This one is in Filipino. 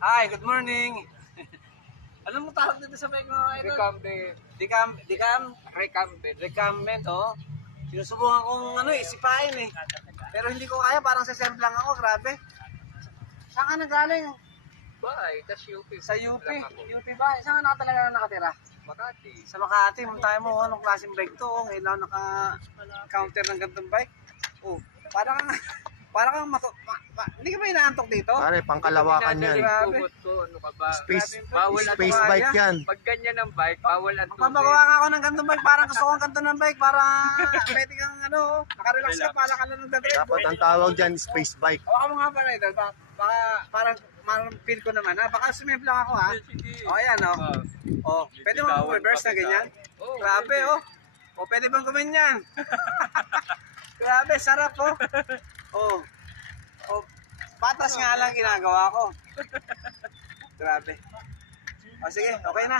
Hi, good morning. Ano mo tawag dito sa bike mo, idol? Recumbent, oh. Sinusubukan kong isipain eh. Pero hindi ko kaya, parang sasemplang ako, grabe. Saan ka nagaling? Sa UP. UP ba? Saan ka talaga nakatira? Makati. Sa Makati, tayo mo, anong klaseng bike to? Oh, ngayon lang naka-counter ng gantong bike. Oh, parang hindi ka ba inaantok dito? Pare, pangkalawakan yan. Grabe. Ano ka ba? Space Bawal at space bike yan. Pag ganyan ang bike, bawal ang tubig. Magpapagawa nga ako ng gantong bike, parang gusto kong kanto ng bike para pwede kang nakarelax ka para ka lang ng dadrive. Dapat ang tawag dyan, space bike. Hawakan mo nga pala, idol. Baka parang feel ko naman ha. Baka sumip lang ako ha. O ayan o. O, pwede mo reverse na ganyan? Grabe oh. O, pwede bang gumanyan? Grabe, sarap oh. O. O, patas nga lang ginagawa ko. Grabe. O sige, okay na.